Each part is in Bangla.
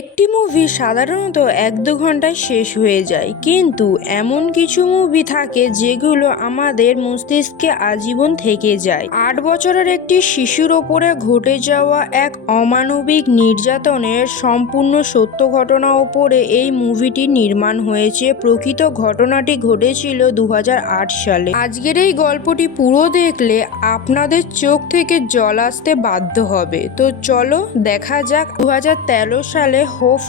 একটি মুভি সাধারণত 1-2 ঘন্টায় শেষ হয়ে যায়, কিন্তু এমন কিছু মুভি থাকে যেগুলো আমাদের মস্তিষ্কে আজীবন থেকে যায়। 8 বছরের একটি শিশুর ওপরে ঘটে যাওয়া এক অমানবিক নির্যাতনের সম্পূর্ণ সত্য ঘটনা ওপরে এই মুভিটি নির্মাণ হয়েছে। প্রকৃত ঘটনাটি ঘটেছিল 2008 সালে। আজকের এই গল্পটি পুরো দেখলে আপনাদের চোখ থেকে জল আসতে বাধ্য হবে। তো চলো দেখা যাক 2013 সালে হোপ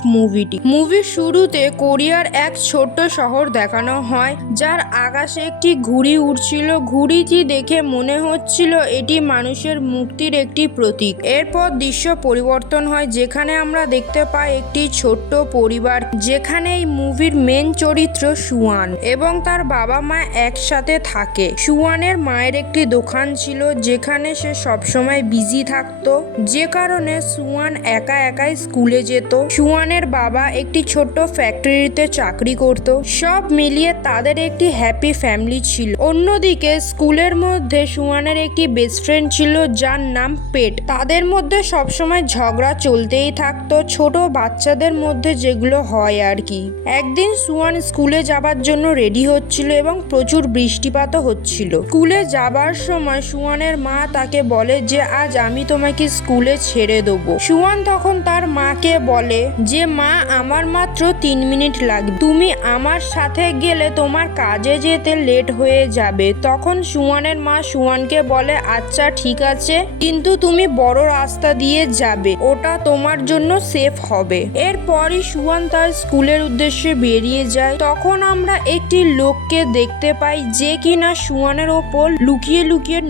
মুভির শুরুতে কোরিয়ার এক ছোট্ট শহর দেখানো হয়, যার আকাশে একটি ঘুড়ি উড়ছিল। ঘুড়িটি দেখে মনে হচ্ছিল এটি মানুষের মুক্তির একটি প্রতীক। এরপর দৃশ্য পরিবর্তন হয়, যেখানে আমরা দেখতে পাই একটি ছোট্ট পরিবার, যেখানে এই মুভির মেন চরিত্র সুয়ান এবং তার বাবা মা একসাথে থাকে। সুয়ানের মায়ের একটি দোকান ছিল, যেখানে সে সবসময় বিজি থাকতো, যে কারণে সুয়ান একাই স্কুলে যেত। সুয়ানের বাবা একটি ছোট্ট ফ্যাক্টরিতে চাকরি করত। সব মিলিয়ে তাদের একটি হ্যাপি ফ্যামিলি ছিল। অন্যদিকে স্কুলের মধ্যে সুয়ানের একটি বেস্ট ফ্রেন্ড ছিল, যার নাম পেট। তাদের মধ্যে সবসময় ঝগড়া চলতেই থাকতো, ছোট বাচ্চাদের মধ্যে যেগুলো হয় আর কি। একদিন সুয়ান স্কুলে যাবার জন্য রেডি হচ্ছিল এবং প্রচুর বৃষ্টিপাতও হচ্ছিল। স্কুলে যাবার সময় সুয়ানের মা তাকে বলে যে আজ আমি তোমাকে স্কুলে ছেড়ে দেবো। সুয়ান তখন তার মাকে বলে যে মা, আমার মাত্র 3 মিনিট লাগবে, তুমি আমার সাথে গেলে তোমার কাজে যেতে লেট হয়ে যাবে। তখন সুয়ানের মা সুয়ানকে বলে আচ্ছা ঠিক আছে, কিন্তু তুমি বড় রাস্তা দিয়ে যাবে, ওটা তোমার জন্য সেফ হবে। এরপরই সুয়ান তার স্কুলের উদ্দেশ্যে বেরিয়ে যায়। তখন আমরা একটি লোককে দেখতে পাই, যে কিনা সুয়ানের ওপর লুকিয়ে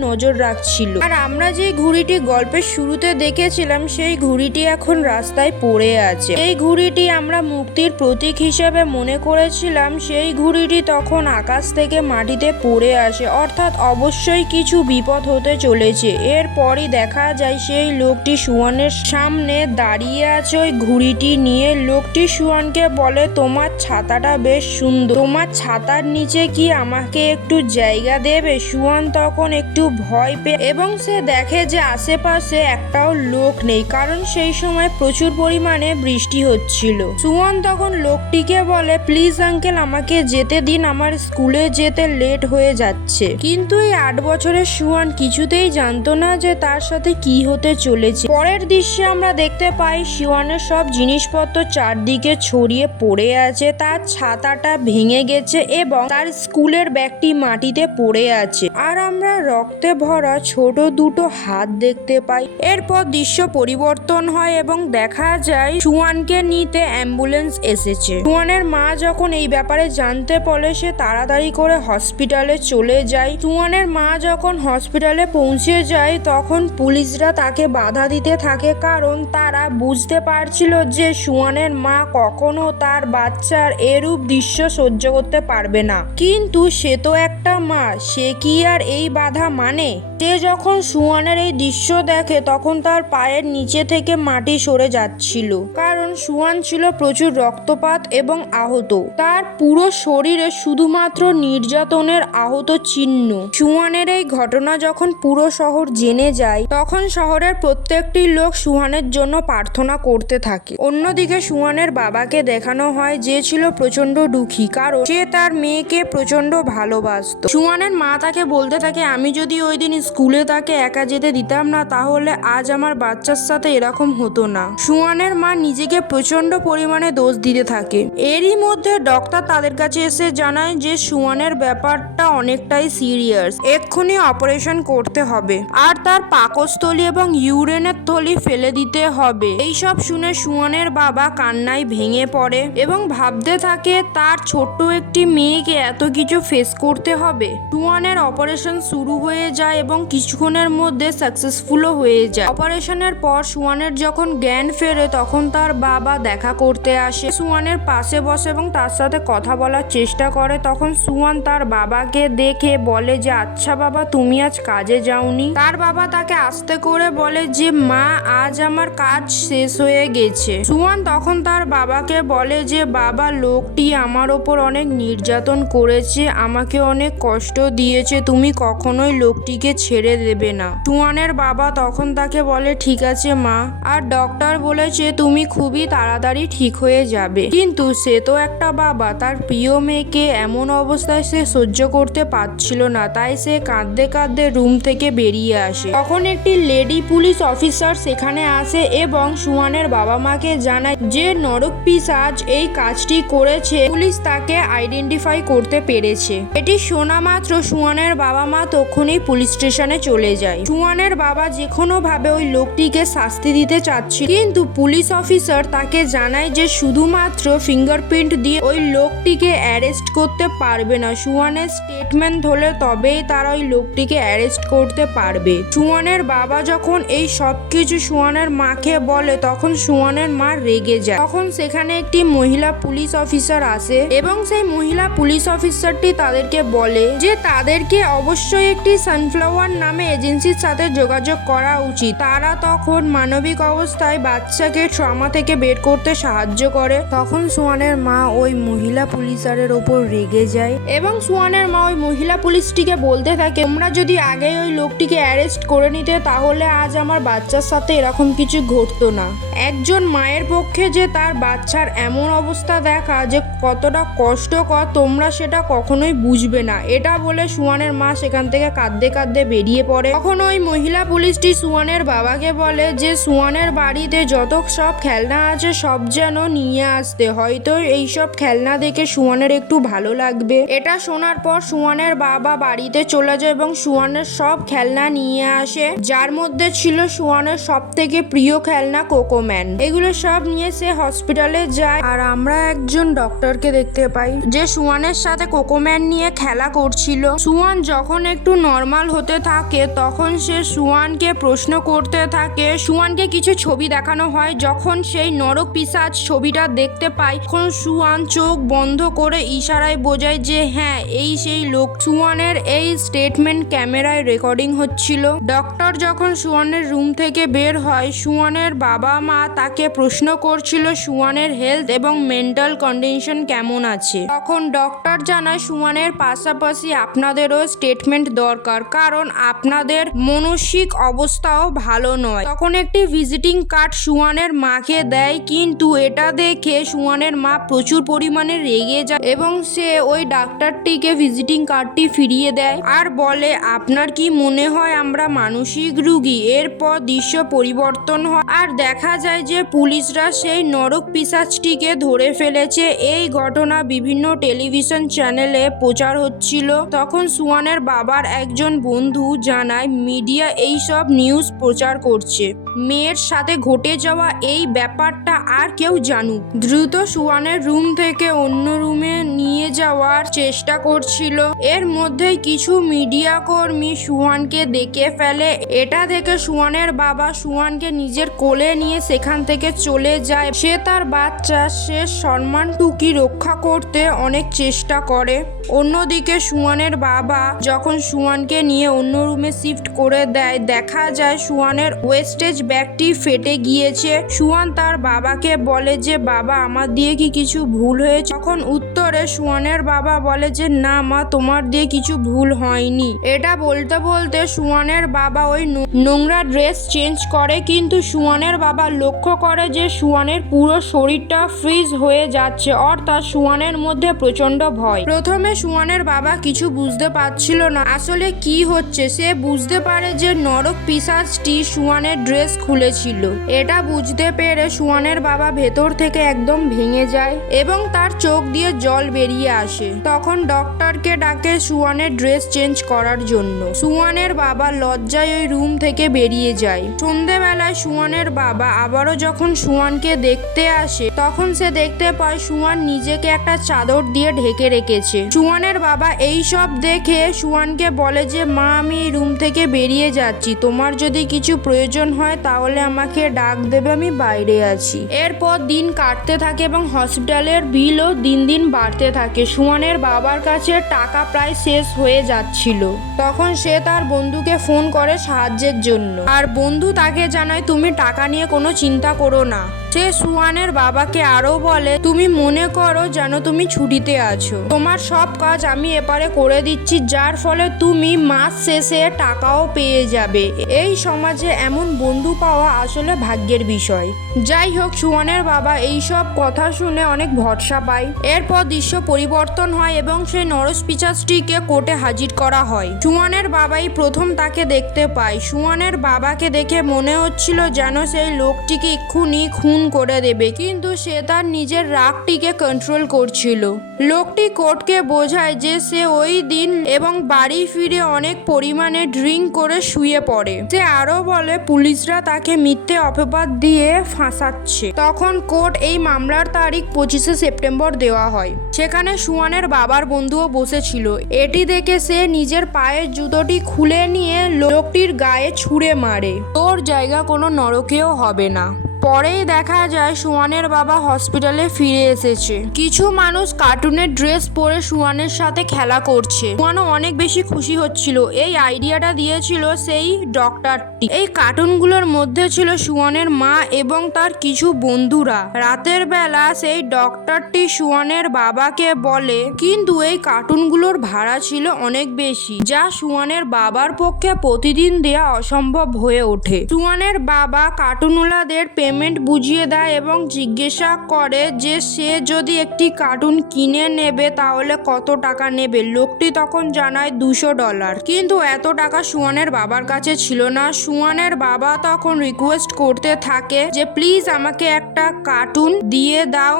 নজর রাখছিল। আর আমরা যে ঘুড়িটি গল্পের শুরুতে দেখেছিলাম, সেই ঘুড়িটি এখন রাস্তায় পড়ে আছে। এই ঘুড়িটি আমরা মুক্তির প্রতীক হিসেবে মনে করেছিলাম। সেই ঘুড়িটি তখন আকাশ থেকে মাটিতে পড়ে আসে, অর্থাৎ অবশ্যই কিছু বিপদ হতে চলেছে। এরপরই দেখা যায় সেই লোকটি সুয়ানের সামনে দাঁড়িয়ে আছে ওই ঘুড়িটি নিয়ে। লোকটি সুয়ানকে বলে তোমার ছাতাটা বেশ সুন্দর, তোমার ছাতার নিচে কি আমাকে একটু জায়গা দেবে? সুয়ান তখন একটু ভয় পেয়ে এবং সে দেখে যে আশেপাশে একটাও লোক নেই, কারণ সেই সময় প্রচুর পরিমাণে বৃষ্টি হচ্ছিল। সুয়ান তখন লোকটিকে বলে প্লিজ আঙ্কেল, আমাকে যেতে দিন, আমার স্কুলে যেতে লেট হয়ে যাচ্ছে। কিন্তু এই 8 বছরের সুয়ান কিছুতেই জানতো না যে তার সাথে কি হতে চলেছে। পরের দৃশ্যে আমরা দেখতে পাই সুয়ানের সব জিনিসপত্র চারদিকে ছড়িয়ে পড়ে আছে, তার ছাতাটা ভেঙে গেছে এবং তার স্কুলের ব্যাগটি মাটিতে পড়ে আছে। আর আমরা রক্তে ভরা ছোট দুটো হাত দেখতে পাই। এরপর দৃশ্য পরিবর্তন হয় এবং দেখা যায় সুয়ানকে নিতে অ্যাম্বুলেন্স এসেছে। সুয়ানের মা যখন এই ব্যাপারে জানতে পারে, সে তাড়াতাড়ি করে হসপিটালে চলে যায়। সুয়ানের মা যখন হসপিটালে পৌঁছে যায়, তখন পুলিশরা তাকে বাধা দিতে থাকে, কারণ তারা বুঝতে পারছিল যে সুয়ানের মা কখনো তার বাচ্চার এরূপ দৃশ্য সহ্য করতে পারবে না। কিন্তু সে তো একটা মা, সে কি আর এই বাধা মানে? সে যখন সুয়ানের এই দৃশ্য দেখে, তখন তার পায়ের নিচে থেকে মাটি সরে যাচ্ছিল, কারণ সুয়ান ছিল প্রচুর রক্তপাত এবং আহত। তার পুরো শরীরে শুধুমাত্র নির্যাতনের আহত চিহ্ন। সুয়ানের এই ঘটনা যখন পুরো শহর জেনে যায়, তখন শহরের প্রত্যেকটি লোক সুয়ানের জন্য প্রার্থনা করতে থাকে। অন্যদিকে সুয়ানের বাবাকে দেখানো হয়, যে ছিল প্রচন্ড দুঃখী, কারণ সে তার মেয়েকে প্রচন্ড ভালোবাসত। সুয়ানের মা তাকে বলতে থাকে আমি যদি ওই দিন স্কুলে তাকে একা যেতে দিতাম না, তাহলে আজ আমার বাচ্চার সাথে এরকম হতো না। সুয়ানের মা নিজেকে প্রচন্ড পরিমাণে দোষ দিতে থাকে। এরই মধ্যে ডক্টর তাদের কাছে এসে জানায় যে সুয়ানের ব্যাপারটা অনেকটাই সিরিয়াস, এক্ষুনি অপারেশন করতে হবে আর তার পাকস্থলী এবং ইউরিনের থলি ফেলে দিতে হবে। এইসব শুনে সুয়ানের বাবা কান্নায় ভেঙে পড়ে এবং ভাবতে থাকে তার ছোট্ট একটি মেয়েকে এত কিছু ফেস করতে হবে। সুয়ানের অপারেশন শুরু হয়ে যায় এবং কিছুক্ষণের মধ্যে সাকসেসফুলও হয়ে যায়। অপারেশনের পর সুয়ানের যখন জ্ঞান ফেরে, তখন তার বাবা দেখা করতে আসে। সুয়ানের পাশে বসে এবং তার সাথে কথা বলার চেষ্টা করে। তখন সুয়ান তার বাবাকে দেখে বলে যে আচ্ছা বাবা, তুমি আজ কাজে যাওনি? তার বাবা তাকে আস্তে করে বলে যে মা, আজ আমার কাজ শেষ হয়ে গেছে। সুয়ান তখন তার বাবাকে বলে যে বাবা, লোকটি আমার ওপর অনেক নির্যাতন করেছে, আমাকে অনেক কষ্ট দিয়েছে, তুমি কখনোই লোকটিকে ছেড়ে দেবে না। সুয়ানের বাবা তখন তাকে বলে ঠিক আছে মা, আর ডক্টর বলেছে তুমি খুবই তাড়াতাড়ি ঠিক হয়ে যাবে। কিন্তু সে তো একটা বাবা, তার প্রিয় মেয়েকে এমন অবস্থায় সে সহ্য করতে পারছিল না, তাই সে কাঁদতে কাঁদতে রুম থেকে বেরিয়ে আসে। তখন একটি লেডি পুলিশ অফিসার সেখানে আসে এবং সুয়ানের বাবা মাকে জানায় যে নরকপিশাচ এই কাজটি করেছে। পুলিশ তাকে আইডেন্টিফাই করতে পেরেছে। এটি শোনা মাত্র সুয়ানের বাবা মা তখনই পুলিশ স্টেশনে চলে যায়। সুয়ানের বাবা যে কোনো ভাবে ওই লোকটিকে শাস্তি দিতে চাচ্ছিল, কিন্তু পুলিশ অফিসার তাকে জানায় যে শুধুমাত্র ফিঙ্গারপ্রিন্ট দিয়ে ওই লোকটিকে অ্যারেস্ট করতে পারবে না। সুয়ানের স্টেটমেন্ট হলে তবেই তারা ওই লোকটিকে অ্যারেস্ট করতে পারবে। সুয়ানের বাবা যখন এই সবকিছু সুয়ানের মাকে বলে তখন সুয়ানের মা রেগে যায়। তখন সেখানে একটি মহিলা পুলিশ অফিসার আসে এবং সেই মহিলা পুলিশ অফিসারটি তাদেরকে বলে যে তাদেরকে অবশ্যই একটি সানফ্লাওয়ার নামে এজেন্সির সাথে যোগাযোগ করা উচিত। তারা তখন মানবিক অবস্থায় বাচ্চাকে ট্রমা থেকে বের করতে সাহায্য করে। তখন সুয়ানের মা ওই মহিলা পুলিশারের ওপর রেগে যায় এবং সুয়ানের মা ওই মহিলা পুলিশটিকে বলতে থাকে, তোমরা যদি আগেই ওই লোকটিকে অ্যারেস্ট করে নিতে তাহলে আজ আমার বাচ্চার সাথে এরকম কিছু ঘটতো না। একজন মায়ের পক্ষে যে তার বাচ্চার এমন অবস্থা দেখা যে কতটা কষ্টকর তোমরা সেটা কখনোই বুঝবে না। এটা বলে সুয়ানের মা সেখান থেকে কাঁদতে কাঁদতে বেরিয়ে পড়ে। তখন ওই মহিলা পুলিশটি সুয়ানের বাবাকে বলে যে সুয়ানের বাড়িতে যত সব খেলনা আছে সব যেন নিয়ে আসতে, হয়তো এইসব খেলনা দেখে সুয়ানের একটু ভালো লাগবে। এটা শোনার পর সুয়ানের বাবা বাড়িতে চলে যায় এবং সুয়ানের সব খেলনা নিয়ে আসে, যার মধ্যে ছিল সুয়ানের সব থেকে প্রিয় খেলনা কোকোম্যান। এগুলো সব নিয়ে সে হসপিটালে যায় আর আমরা একজন ডক্টরকে দেখতে পাই যে সুয়ানের সাথে কোকোম্যান নিয়ে খেলা করছিল। সুয়ান যখন একটু নর্মাল হতে থাকে তখন সে সুয়ানকে প্রশ্ন করতে থাকে। সুয়ানকে কিছু ছবি দেখানো হয়। যখন সেই নরকপিশাচ ছবিটা দেখতে পায় তখন সুয়ান চোখ বন্ধ করে ইশারায় বোঝায় যে হ্যাঁ এই সেই লোক। সুয়ানের এই স্টেটমেন্ট ক্যামেরায় রেকর্ডিং হচ্ছিল। ডক্টর যখন সুয়ানের রুম থেকে বের হয় সুয়ানের বাবা মা তাকে প্রশ্ন করছিল সুয়ানের হেলথ এবং মেন্টাল কন্ডিশন কেমন আছে। তখন ডক্টর জানায় সুয়ানের পাশাপাশি আপনাদেরও স্টেটমেন্ট দরকার, কারণ আপনাদের মানসিক অবস্থাও ভালো নয়। তখন একটি ভিজিটিং কার্ড সুয়ানের মাকে দেয়, কিন্তু এটা দেখে সুয়ানের মা প্রচুর পরিমাণে রেগে যায় এবং সে ওই ডাক্তারটিকে ভিজিটিং কার্ডটি ফিরিয়ে দেয় আর বলে আপনার কি মনে হয় আমরা মানসিক রোগী? এরপর দৃশ্য পরিবর্তন হয় আর দেখা যায় যে পুলিশরা সেই নরকপিশাচটিকে ধরে ফেলেছে। এই ঘটনা বিভিন্ন টেলিভিশন চ্যানেলে প্রচার হচ্ছিল। তখন সুয়ানের বাবার একজন বন্ধু জানায় মিডিয়া এইসব নিউজ প্রচার করছে, মেয়ের সাথে ঘটে যাওয়া এই ব্যাপারটা আর কেউ জানুক। দ্রুত সুয়ানের রুম থেকে অন্য রুমে নিয়ে যাওয়ার চেষ্টা করছিল। এর মধ্যে কিছু মিডিয়া কর্মী সুয়ানকে দেখে ফেলে। এটা দেখে সুয়ানের বাবা সুয়ানকে নিজের কোলে নিয়ে সেখান থেকে চলে যায়। সে তার বাচ্চার শেষ সম্মানটুকু রক্ষা করতে অনেক চেষ্টা করে। অন্যদিকে সুয়ানের বাবা যখন সুয়ানকে নিয়ে অন্য রুমে শিফট করে দেয় দেখা যায় সুয়ানের ওয়েস্টেজ ব্যাগটি ফেটে গিয়েছে। সুয়ান তার বাবাকে বলে যে বাবা আমার দিয়ে কি কিছু ভুল হয়েছে? তখন উত্তরে সুয়ানের বাবা বলে যে না মা তোমার দিয়ে কিছু ভুল হয়নি। এটা বলতে বলতে সুয়ানের বাবা ওই নোংরা ড্রেস চেঞ্জ করে, কিন্তু সুয়ানের বাবা লক্ষ্য করে যে সুয়ানের পুরো শরীরটা ফ্রিজ হয়ে যাচ্ছে, অর্থাৎ সুয়ানের মধ্যে প্রচন্ড ভয়। প্রথমে সুয়ানের বাবা কিছু বুঝতে পারছিল না আসলে কি হচ্ছে। সে বুঝতে পারে যে নরকপিশাচটি সুয়ানের ড্রেস খুলেছিল। এটা বুঝতে পেরে সুয়ানের বাবা ভেতর থেকে একদম ভেঙে যায় এবং তার চোখ দিয়ে জল বেরিয়ে আসে। তখন ডক্টরকে ডাকে সুয়ানের ড্রেস চেঞ্জ করার জন্য। সুয়ানের বাবা লজ্জায় ওই রুম থেকে বেরিয়ে যায়। সন্ধেবেলায় সুয়ানের বাবা আবারও যখন সুয়ানকে দেখতে আসে তখন সে দেখতে পায় সুয়ান নিজেকে একটা চাদর দিয়ে ঢেকে রেখেছে। সুয়ানের বাবা এই সব দেখে সুয়ানকে বলে যে মা আমি এই রুম থেকে বেরিয়ে যাচ্ছি, তোমার যদি কিছু প্রয়োজন হয় তাহলে আমাকে ডাক দেবে, আমি বাইরে আছি। এরপর দিন কাটতে থাকে এবং হসপিটালের বিলও দিন দিন বাড়তে থাকে। সুয়ানের বাবার কাছে টাকা প্রায় শেষ হয়ে যাচ্ছিল। তখন সে তার বন্ধুকে ফোন করে সাহায্যের জন্য, আর বন্ধু তাকে জানায় তুমি টাকা নিয়ে কোনো চিন্তা করো না, সে সুয়ানের বাবাকে আরো বলে, তুমি মনে করো যেন তুমি ছুটিতে আছো, তোমার সব কাজ আমি এপারে করে দিচ্ছি, যার ফলে তুমি মাস শেষে টাকাও পেয়ে যাবে। এই সমাজে এমন বন্ধু পাওয়া আসলে ভাগ্যের বিষয়। যাই হোক, সুয়ানের বাবা এইসব কথা শুনে অনেক ভরসা পায়। এরপর দৃশ্য পরিবর্তন হয় এবং সেই নরপিশাচটিকে কোর্টে হাজির করা হয়। সুয়ানের বাবাই প্রথম তাকে দেখতে পায়। সুয়ানের বাবাকে দেখে মনে হচ্ছিল যেন সেই লোকটিকে এক্ষুনি খুন করে দেবে, কিন্তু সে তার নিজের রাগটিকে কন্ট্রোল করছিল। লোকটি কোর্টকে বোঝায় যে সে ওই দিন এবং বাড়ি ফিরে অনেক পরিমাণে ড্রিঙ্ক করে শুয়ে পড়ে। সে আরো বলে পুলিশরা তাকে মিথ্যে অপবাদ দিয়ে ফাঁসাচ্ছে। তখন কোর্ট এই মামলার তারিখ 25শে সেপ্টেম্বর দেওয়া হয়। সেখানে সুয়ানের বাবার বন্ধুও বসেছিল। এটি দেখে সে নিজের পায়ের জুতোটি খুলে নিয়ে লোকটির গায়ে ছুঁড়ে মারে, তোর জায়গা কোনো নরকেও হবে না। পরেই দেখা যায় সুয়ানের বাবা হসপিটালে ফিরে এসেছে। কিছু মানুষ কার্টুনের ড্রেস পরে সুয়ানের সাথে খেলা করছে। সুয়ানও অনেক বেশি খুশি হচ্ছিল। এই আইডিয়াটা দিয়েছিল সেই ডক্টরটি। এই কার্টুনগুলোর মধ্যে ছিল সুয়ানের মা এবং তার কিছু বন্ধুরা। রাতের বেলা সেই ডক্টরটি সুয়ানের বাবাকে বলে, কিন্তু এই কার্টুনগুলোর ভাড়া ছিল অনেক বেশি, যা সুয়ানের বাবার পক্ষে প্রতিদিন দেয়া অসম্ভব হয়ে ওঠে। সুয়ানের বাবা কার্টুনওয়ালাদের পেমেন্ট বুঝিয়ে দেয় এবং জিজ্ঞাসা করে যে সে যদি একটি কার্টুন কিনে নেবে তাহলে কত টাকা নেবে। লোকটি তখন জানায় $200, কিন্তু এত টাকা সুয়ানের বাবার কাছে ছিল না। সুয়ানের বাবা তখন রিকোয়েস্ট করতে থাকে যে প্লিজ আমাকে একটা কার্টুন দিয়ে দাও,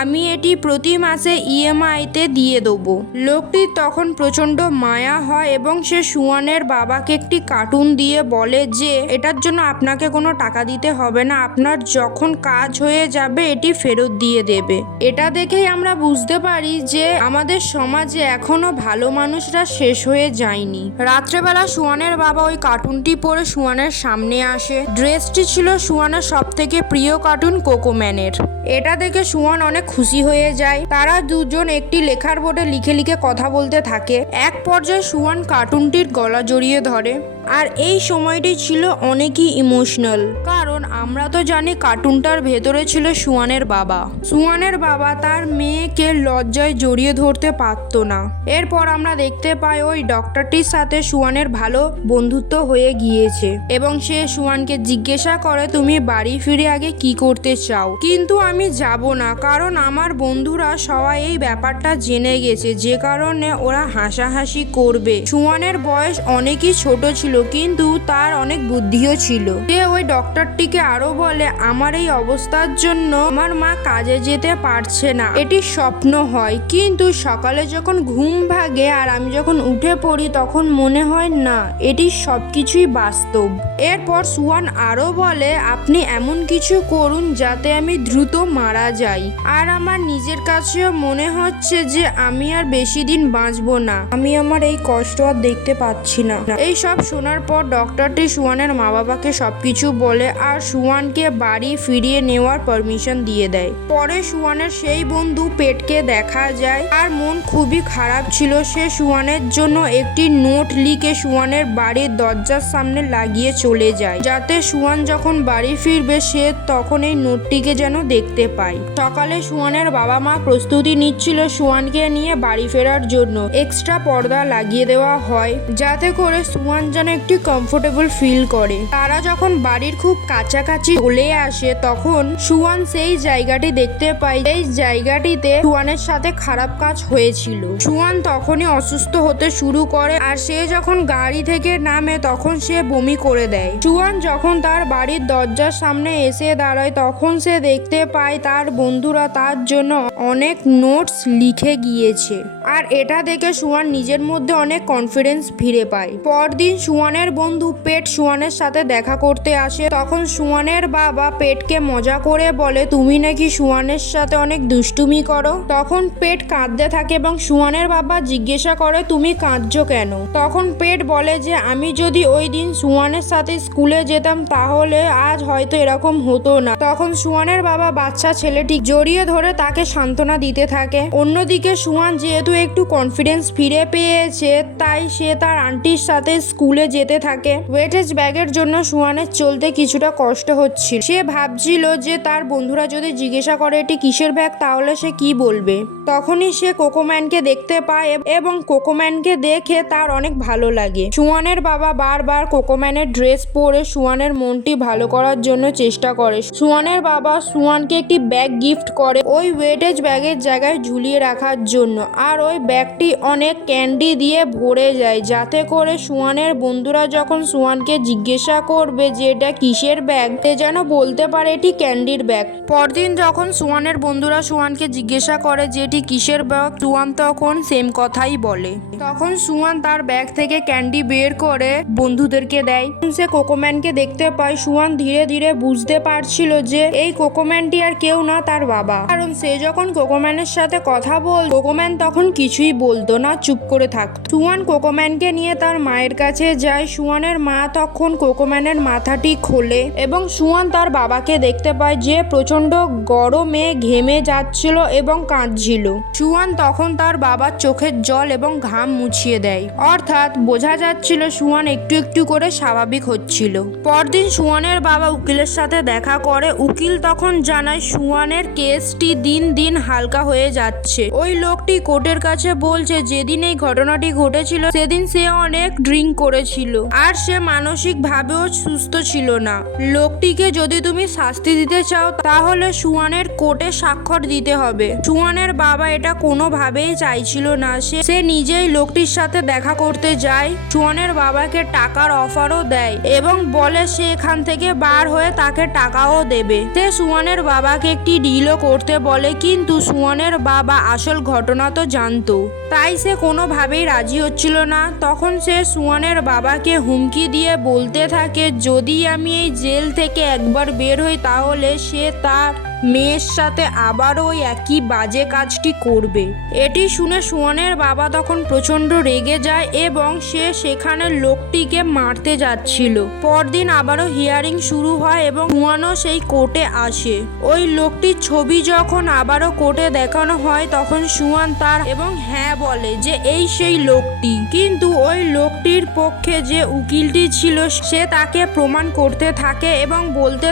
আমি এটি প্রতি মাসে EMI তে দিয়ে দেবো। লোকটির তখন প্রচন্ড মায়া হয় এবং সে সুয়ানের বাবাকে একটি কার্টুন দিয়ে বলে যে এটার জন্য আপনাকে কোনো টাকা দিতে হবে না, আপনার যখন কাজ হয়ে যাবে এটি ফেরত দিয়ে দেবে। এটা দেখেই আমরা বুঝতে পারি যে আমাদের সমাজে এখনো ভালো মানুষরা শেষ হয়ে যায়নি। রাত্রেবেলা সুয়ানের বাবা ওই কার্টুনটি পরে সুয়ানের সামনে আসে। ড্রেসটি ছিল সুয়ানের সব থেকে প্রিয় কার্টুন কোকোম্যানের। এটা দেখে সুয়ান অনেক খুশি হয়ে যায়। তারা দুজন একটি লেখার বোর্ডে লিখে লিখে কথা বলতে থাকে। এক পর্যায়ে সুয়ান কার্টুনটির গলা জড়িয়ে ধরে। আর এই সময়টি ছিল অনেকই ইমোশনাল, কারণ আমরা তো জানি কার্টুনটার ভেতরে ছিল সুয়ানের বাবা। সুয়ানের বাবা তার মেয়েকে লজ্জায় জড়িয়ে ধরতে পারতো না। এরপর আমরা দেখতে পাই ওই ডক্টরটির সাথে সুয়ানের ভালো বন্ধুত্ব হয়ে গিয়েছে এবং সে সুয়ানকে জিজ্ঞাসা করে তুমি বাড়ি ফিরে আগে কি করতে চাও, কিন্তু আমি যাব না, কারণ আমার বন্ধুরা সবাই এই ব্যাপারটা জেনে গেছে, যে কারণে ওরা হাসাহাসি করবে। সুয়ানের বয়স অনেকই ছোট ছিল, কিন্তু তার অনেক বুদ্ধিও ছিল। সে ওই ডক্টরটিকে আরো বলে আমার এই অবস্থার জন্য আমার মা কাজে যেতে পারছে না, এটি স্বপ্ন হয়, কিন্তু সকালে যখন ঘুম ভাগে আর আমি যখন উঠে পড়ি তখন মনে হয় না, এটি সবকিছুই বাস্তব। এরপর সুয়ান আরো বলে আপনি এমন কিছু করুন যাতে আমি দ্রুত মারা যাই, আর আমার নিজের কাছেও মনে হচ্ছে যে আমি আর বেশি দিন বাঁচবো না, আমি আমার এই কষ্ট আর দেখতে পাচ্ছি না। এই সব শোনার পর ডক্টরটি সুয়ানের মা বাবাকে সবকিছু বলে আর সুয়ানকে বাড়ি ফিরিয়ে নেওয়ার পারমিশন দিয়ে দেয়। পরে সুয়ানের সেই বন্ধু পেটকে দেখা যায় আর মন খুবই খারাপ ছিল। সে সুয়ানের জন্য একটি নোট লিখে সুয়ানের বাড়ির দরজার সামনে লাগিয়ে চলে যায়, যাতে সুয়ান যখন বাড়ি ফিরবে সে তখন এই নোটটিকে যেন দেখতে পায়। সকালে সুয়ানের বাবা মা প্রস্তুতি নিচ্ছিল সুয়ানকে নিয়ে বাড়ি ফেরার জন্য। এক্সট্রা পর্দা লাগিয়ে দেওয়া হয় যাতে করে সুয়ান যেন একটি কমফোর্টেবল ফিল করে। তারা যখন বাড়ির খুব কাছাকাছি চলে আসে তখন সুয়ান সেই জায়গাটি দেখতে পায়, এই জায়গাটিতে সুয়ানের সাথে খারাপ কাজ হয়েছিল। সুয়ান তখনই অসুস্থ হতে শুরু করে আর সে যখন গাড়ি থেকে নামে তখন সে বমি করে দেয়। সুয়ান যখন তার বাড়ির দরজার সামনে এসে দাঁড়ায় তখন সে দেখতে পায় তার বন্ধুরা তার জন্য অনেক নোটস লিখে গিয়েছে, আর এটা দেখে সুয়ান নিজের মধ্যে অনেক কনফিডেন্স ফিরে পায়। পরদিন সুয়ানের বন্ধু পেট সুয়ানের সাথে দেখা করতে আসে। তখন সুয়ানের বাবা পেটকে মজা করে বলে তুমি নাকি সুয়ানের সাথে অনেক দুষ্টুমি করো। তখন পেট কাঁদতে থাকে এবং সুয়ানের বাবা জিজ্ঞাসা করে তুমি কাঁদছো কেন। তখন পেট বলে যে আমি যদি ওই দিন সুয়ানের সাথে স্কুলে যেতাম তাহলে আজ হয়তো এরকম হতো না। তখন সুয়ানের বাবা বাচ্চা ছেলেটি জড়িয়ে ধরে তাকে সান্ত্বনা দিতে থাকে। অন্যদিকে সুয়ান যেহেতু একটু কনফিডেন্স ফিরে পেয়েছে তাই সে তার আন্টির সাথে স্কুলে যেতে থাকে। ওয়েটেজ ব্যাগের জন্য সুয়ানের চলতে কিছুটা কষ্ট হচ্ছিল। সে ভাবছিল যে তার বন্ধুরা যদি জিজ্ঞাসা করে এটি কিসের ব্যাগ তাহলে সে কি বলবে। তখনই সে কোকোম্যানকে দেখতে পায় এবং কোকোম্যানকে দেখে তার অনেক ভালো লাগে। সুয়ানের বাবা বারবার কোকোম্যানের ড্রেস পরে সুয়ানের মনটি ভালো করার জন্য চেষ্টা করে। সুয়ানের বাবা সুয়ানকে একটি ব্যাগ গিফট করে ওই ওয়েটেজ ব্যাগের জায়গায় ঝুলিয়ে রাখার জন্য, আর ওই ব্যাগটি অনেক ক্যান্ডি দিয়ে ভরে যায় যাতে করে সুয়ানের বন্ধুরা যখন সুয়ানকে জিজ্ঞাসা করবে যে এটা কিসের ব্যাগ সে যেন বলতে পারে এটি ক্যান্ডির ব্যাগ। পরদিন যখন সুয়ানের বন্ধুরা সুয়ানকে জিজ্ঞাসা করে যে এটি কিসের ব্যাগ, সুয়ান তখন সেম কথাই বলে। তখন সুয়ান তার ব্যাগ থেকে ক্যান্ডি বের করে বন্ধুদেরকে দেয়। সে কোকোম্যানকে দেখতে পায়। সুয়ান ধীরে ধীরে বুঝতে পারছিল যে এই কোকোম্যানটি আর কেউ না, তার বাবা। কারণ সে যখন কোকোম্যানের সাথে কথা বল কোকোম্যান তখন কিছুই বলতো না, চুপ করে থাকতো। সুয়ান কোকোম্যানকে নিয়ে তার মায়ের কাছে যায়। সুয়ানের মা তখন কোকোম্যানের মাথাটি খোলে এবং সুয়ান তার বাবাকে দেখতে পায় যে প্রচন্ড গরমে ঘেমে যাচ্ছিল এবং কাঁদছিল। সুয়ান তখন তার বাবার চোখের জল এবং ঘাম মুছিয়ে দেয়, অর্থাৎ বোঝা যাচ্ছিল সুয়ান একটু একটু করে স্বাভাবিক হচ্ছিল। পরদিন সুয়ানের বাবা উকিলের সাথে দেখা করে। উকিল তখন জানায় সুয়ানের কেসটি দিন দিন হালকা হয়ে যাচ্ছে। ওই লোকটি কোর্টের কাছে বলছে যেদিন এই ঘটনাটি ঘটেছিল সেদিন সে অনেক ড্রিঙ্ক করেছিল আর সে মানসিক ভাবেও সুস্থ ছিল না। লোকটিকে যদি তুমি শাস্তি দিতে চাও তাহলে সুয়ানের কোর্টে স্বাক্ষর দিতে হবে। সুয়ানের বাবা এটা কোনোভাবেই চাইছিল না। সে নিজেই লোকটির সাথে দেখা করতে যায়। সুয়ানের বাবাকে টাকার অফারও দেয় এবং বলে সে এখান থেকে বার হয়ে তাকে টাকাও দেবে। সে সুয়ানের বাবাকে একটি ডিলও করতে বলে, কিন্তু সুয়ানের বাবা আসল ঘটনা তো জানতো, তাই সে কোনোভাবেই রাজি হচ্ছিল না। তখন সে সুয়ানের বাবাকে হুমকি দিয়ে বলতে থাকে যদি আমি এই জেল থেকে একবার বের হই তাহলে সে তার মেয়ের সাথে আবার ওই একই বাজে কাজটি করবে। এটি শুনে সুয়ানের বাবা তখন প্রচন্ড রেগে যায় এবং সে সেখানে লোকটিকে মারতে যাচ্ছিল। পরদিন আবারও হিয়ারিং শুরু হয় এবং সুয়ানও সেই কোর্টে আসে। ওই লোকটির ছবি যখন আবারও কোর্টে দেখানো হয় তখন সুয়ান তার এবং হ্যাঁ বলে যে এই সেই লোকটি, কিন্তু ওই লোকটির পক্ষে যে উকিলটি ছিল সে তাকে প্রমাণ করতে থাকে এবং বলতে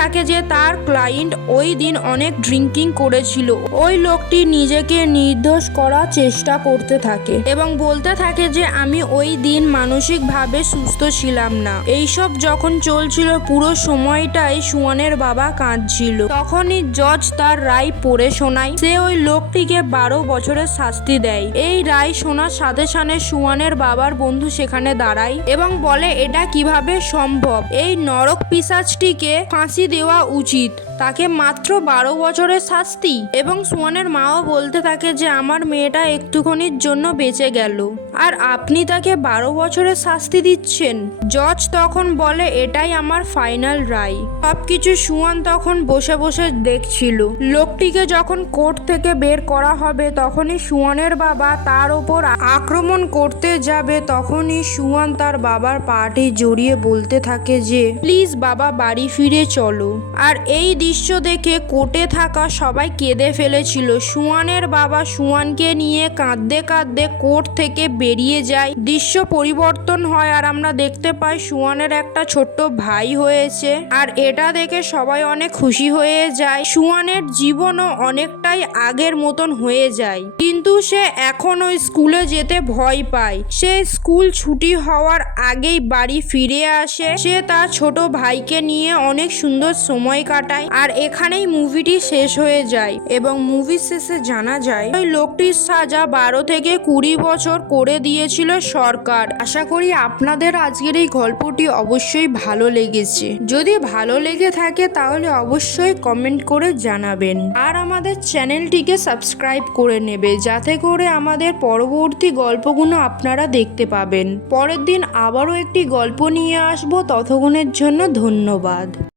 থাকে যে তার ক্লায়েন্ট ওই দিন অনেক ড্রিঙ্কিং করেছিল। ওই লোকটি নিজেকে নির্দোষ করার চেষ্টা করতে থাকে এবং বলতে থাকে যে আমি ওই দিন মানসিকভাবে সুস্থ ছিলাম না। এইসব যখন চলছিল পুরো সময়টাই সুয়ানের বাবা কাঁদছিল। তখনই জজ তার রায় পড়ে শোনায়। সে ওই লোকটিকে 12 বছরের শাস্তি দেয়। এই রায় শোনার সাথে সাথে সুয়ানের বাবার বন্ধু সেখানে দাঁড়ায় এবং বলে এটা কিভাবে সম্ভব, এই নরক পিশাচটিকে ফাঁসি দেওয়া উচিত, তাকে মাত্র 12 বছরের শাস্তি। এবং সুয়ানের মাও বলতে থাকে যে আমার মেয়েটা একটুখানির জন্য বেঁচে গেল আর আপনি তাকে 12 বছরের শাস্তি দিচ্ছেন। জজ তখন বলে এটাই আমার ফাইনাল রায়। সবকিছু সুয়ান তখন বসে বসে দেখছিল। লোকটিকে যখন কোর্ট থেকে বের করা হবে তখনই সুয়ানের বাবা তার ওপর আক্রমণ করতে যাবে। তখনই সুয়ান তার বাবার পাটি জড়িয়ে বলতে থাকে যে প্লিজ বাবা বাড়ি ফিরে চলো। আর এই দৃশ্য দেখে কোর্টে থাকা সবাই কেঁদে ফেলেছিল। সুয়ানের বাবা সুয়ানকে নিয়ে কাঁদতে কাঁদতে কোর্ট থেকে বেরিয়ে যায়। দৃশ্য পরিবর্তন হয় আর আমরা দেখতে পাই সুয়ানের একটা ছোট্ট ভাই হয়েছে আর এটা দেখে সবাই অনেক খুশি হয়ে যায়। সুয়ানের জীবনও অনেকটাই আগের মতন হয়ে যায়, কিন্তু সে এখনো স্কুলে যেতে ভয় পায়। সে স্কুল ছুটি হওয়ার আগেই বাড়ি ফিরে আসে। সে তার ছোট ভাইকে নিয়ে অনেক সুন্দর সময় কাটায়। আর এখানেই মুভিটি শেষ হয়ে যায় এবং মুভির শেষে জানা যায় ওই লোকটির সাজা 12 থেকে 20 বছর করে দিয়েছিল সরকার। আশা করি আপনাদের আজকের এই গল্পটি অবশ্যই ভালো লেগেছে। যদি ভালো লেগে থাকে তাহলে অবশ্যই কমেন্ট করে জানাবেন আর আমাদের চ্যানেলটিকে সাবস্ক্রাইব করে নেবে যাতে করে আমাদের পরবর্তী গল্পগুলো আপনারা দেখতে পাবেন। পরের দিন আবারও একটি গল্প নিয়ে আসবো। ততক্ষণের জন্য ধন্যবাদ।